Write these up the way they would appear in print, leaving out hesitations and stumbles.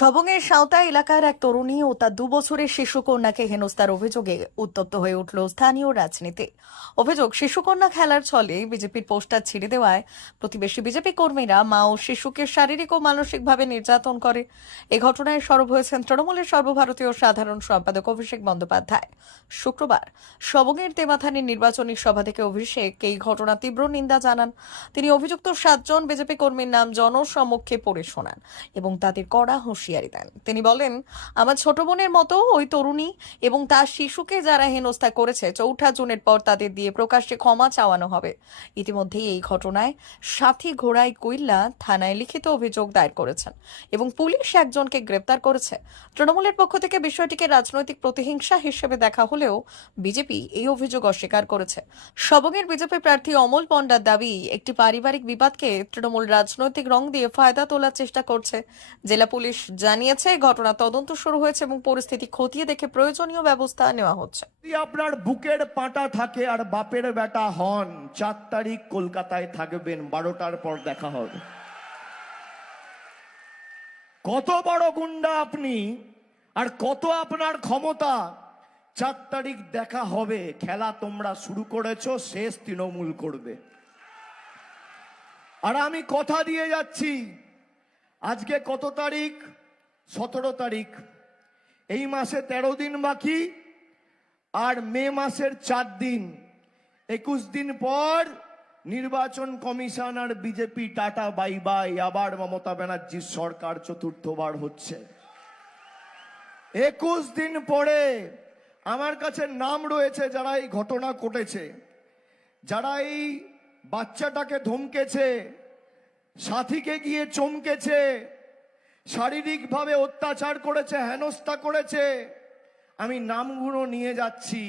সবংয়ের সাঁওতা এলাকার এক তরুণী ও তার 2 বছরের শিশুকন্যাকে হেনস্থার অভিযোগে উত্তপ্ত হয়ে উঠল স্থানীয় রাজনীতি। অভিযোগ, শিশুকন্যা খেলার ছলে বিজেপির পোস্টার ছিঁড়ে দেওয়ায় প্রতিবেশী বিজেপি কর্মীরা মা ও শিশুকে শারীরিক ও মানসিকভাবে নির্যাতন করে। এই ঘটনায় সরব হয়েছেন তৃণমূলের সর্বভারতীয় সাধারণ সম্পাদক অভিষেক বন্দ্যোপাধ্যায়। শুক্রবার সবংয়ের তেমাথানির নির্বাচনী সভা থেকে অভিষেক এই ঘটনা তীব্র নিন্দা জানান। তিনি অভিযুক্ত 7 জন বিজেপি কর্মীর নাম জনসম্মুখে পড়ে শোনান এবং তাদের কড়া হুঁশিয়ারি দেন। তিনি বলেন, আমার ছোট বোনের মতো ওই তরুণী এবং তার শিশুকে যারা হেনস্থা করেছে 4 জুনের পর তাদের দিয়ে প্রকাশ্যে ক্ষমা চাওয়ানো হবে। ইতিমধ্যেই এই ঘটনায় সাথী ঘোড়াই কুইল্লা থানায় লিখিত অভিযোগ দায়ের করেছেন এবং পুলিশ একজনকে গ্রেপ্তার করেছে। তৃণমূলের পক্ষ থেকে বিষয়টিকে রাজনৈতিক প্রতিহিংসা হিসেবে দেখা হলেও বিজেপি এই অভিযোগ অস্বীকার করেছে। সবংয়ের বিজেপি প্রার্থী অমল পণ্ডার দাবি, একটি পারিবারিক বিবাদকে তৃণমূল রাজনৈতিক রং দিয়ে ফায়দা তোলার চেষ্টা করছে। জেলা পুলিশ জানিয়েছে ঘটনা তদন্ত শুরু হয়েছে এবং পরিস্থিতি খতিয়ে দেখে প্রয়োজনীয় ব্যবস্থা নেওয়া হচ্ছে। যদি আপনার বুকের পাটা থাকে আর বাপের বেটা হন, 4 তারিখ কলকাতায় থাকবেন, 12টার পর দেখা হবে। কত বড় গুন্ডা আপনি আর কত আপনার ক্ষমতা, 4 তারিখ দেখা হবে। খেলা তোমরা শুরু করেছো, শেষ তৃণমূল করবে। আর আমি কথা দিয়ে যাচ্ছি, আজকে কত তারিখ? 17 তারিখ। এই মাসে 13 দিন বাকি আর মে মাসের 4 দিন, 21 দিন পর নির্বাচন কমিশন আর বিজেপি টাটা বাই বাই। আবার মমতা ব্যানার্জির সরকার চতুর্থবার হচ্ছে। 21 দিন পরে আমার কাছে নাম রয়েছে যারা এই ঘটনা ঘটেছে, যারা এই বাচ্চাটাকে ধমকেছে, সাথীকে গিয়ে চমকেছে, শারীরিকভাবে অত্যাচার করেছে, হেনস্থা করেছে। আমি নামগুলো নিয়ে যাচ্ছি।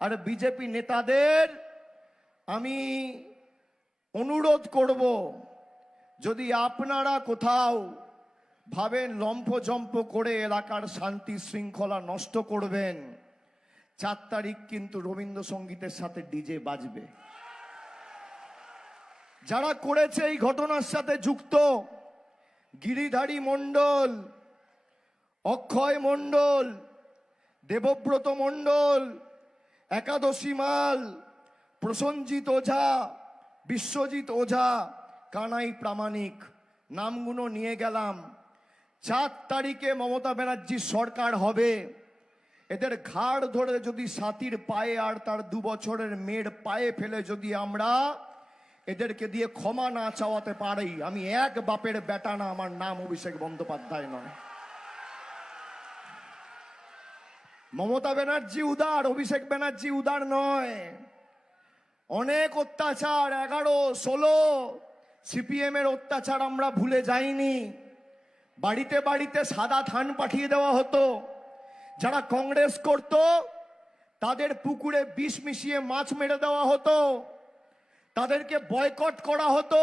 আর বিজেপি নেতাদের আমি অনুরোধ করব, যদি আপনারা কোথাও ভাবেন লম্ফজম্প করে এলাকার শান্তি শৃঙ্খলা নষ্ট করবেন, 4 তারিখ কিন্তু রবীন্দ্রসঙ্গীতের সাথে ডিজে বাজবে। যারা করেছে এই ঘটনার সাথে যুক্ত, গিরিধারী মণ্ডল, অক্ষয় মণ্ডল, দেবব্রত মণ্ডল, একাদশী মাল, প্রসঞ্জিত ওঝা, বিশ্বজিৎ ওঝা, কানাই প্রামাণিক, নামগুলো নিয়ে গেলাম। 4 তারিখে মমতা ব্যানার্জির সরকার হবে। এদের ঘাড় ধরে যদি সাথীর পায়ে আর তার 2 বছরের মেয়ের পায়ে ফেলে যদি আমরা এদেরকে দিয়ে ক্ষমা না চাওয়াতে পারি, আমি এক বাপের বেটা না, আমার নাম অভিষেক বন্দ্যোপাধ্যায় নয়। মমতা ব্যানার্জি উদার, অভিষেক ব্যানার্জি উদার নয়। অনেক অত্যাচার, 11-16 সিপিএম এর অত্যাচার আমরা ভুলে যাইনি। বাড়িতে বাড়িতে সাদা ধান পাঠিয়ে দেওয়া হতো। যারা কংগ্রেস করত তাদের পুকুরে বিষ মিশিয়ে মাছ মেরে দেওয়া হতো, তাদেরকে বয়কট করা হতো।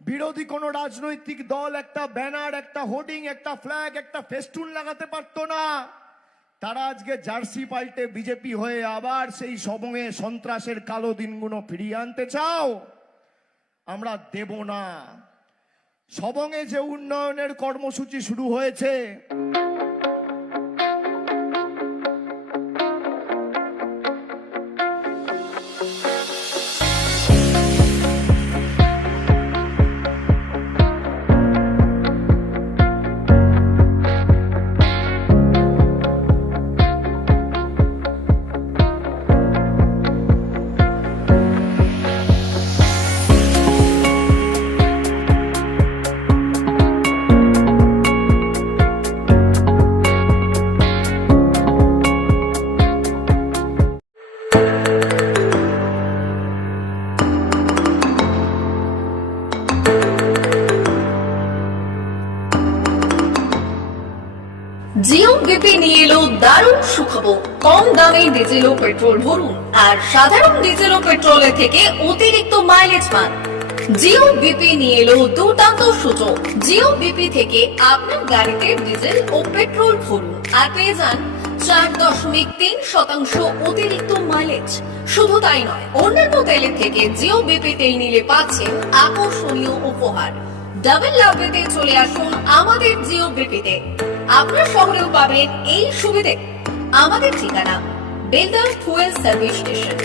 বিরোধী কোনো রাজনৈতিক দল একটা ব্যানার, একটা হোর্ডিং, একটা ফ্ল্যাগ, একটা ফেস্টুন লাগাতে পারতো না। তারা আজকে জার্সি পাল্টে বিজেপি হয়ে আবার সেই সবংয়ে সন্ত্রাসের কালো দিনগুলো ফিরিয়ে আনতে চাও? আমরা দেব না। সবংয়ে যে উন্নয়নের কর্মসূচি শুরু হয়েছে, জিও বিপি নিয়ে এলো দারুণ সুখবর। কম দামে ডিজেল ও পেট্রোল ভরুন আর সাধারণ ডিজেল ও পেট্রোলের থেকে অতিরিক্ত মাইলেজ পান। জিও বিপি নিয়ে এলো দুর্দান্ত সুযোগ। জিও বিপি থেকে আপনার গাড়িতে ডিজেল ও পেট্রোল ভরুন আর পেয়ে যান 4.3% অতিরিক্ত মাইলেজ। শুধু তাই নয়, অন্যান্য তেলের থেকে জিও বিপি তেল নিলে পাচ্ছেন আকর্ষণীয় উপহার। ডাবল লাভ পেতে চলে আসুন আমাদের জিও বিপিতে। আপনার শহরেও পাবেন এই সুবিধে। আমাদের ঠিকানা Belda fuel service station,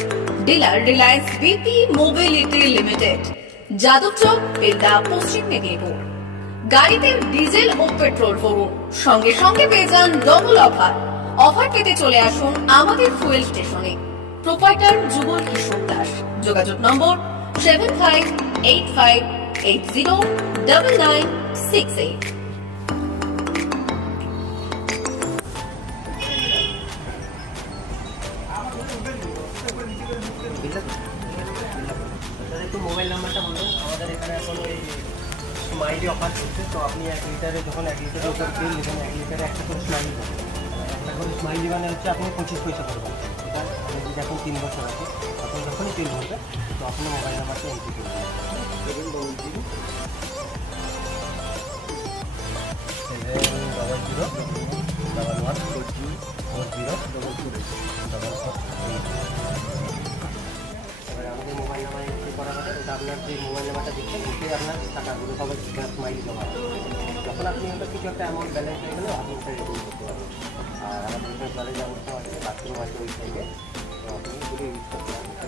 dealer Reliance BP mobility limited, Jadabchak, Belda, পশ্চিম মেদিনীপুর। গাড়িতে ডিজেল ও পেট্রোল ভরুন, সঙ্গে সঙ্গে পেয়ে যান ডবল অফার। অফার পেতে চলে আসুন আমাদের ফুয়েল স্টেশনে। প্রোপাইটার যুগল কিশোর দাস। যোগাযোগ নম্বর 7585809968। একটু মোবাইল নাম্বারটা বলুন। আমাদের এখানে এখন ওই স্মাইলি অফার চলছে, তো আপনি 1 লিটারে যখন 1 লিটারের উপর তেল নেবেন, 1 লিটারে একটা করে স্মাইলি পাবেন। একটা করে স্মাইলি মানে হচ্ছে আপনি 25 পয়সা করবেন। এটা আপনি যদি এখন 3 বছর আছে, আপনি যখনই তেল ভরবেন তো আপনি মোবাইল নাম্বারটা এন্ট্রি করবেন। 71140114044। আমাদের মোবাইল নাম্বার এন্ট্রি করা হবে, ওটা আপনার যে মোবাইল নাম্বারটা দিচ্ছেন ওতে আপনার টাকাগুলো সবাই স্মাইল জমা হবে। যখন আপনি ওটা কিছু একটা অ্যামাউন্ট ব্যালেন্স হয়ে গেলে আপনি ওটা রিডিম করতে পারবেন। আর আমাদের এখানে ব্যালেন্স ব্যবস্থা আছে, বাথরুম আছে ওই সাইডে, তো আপনি ওগুলো ইউজ করতে পারবেন।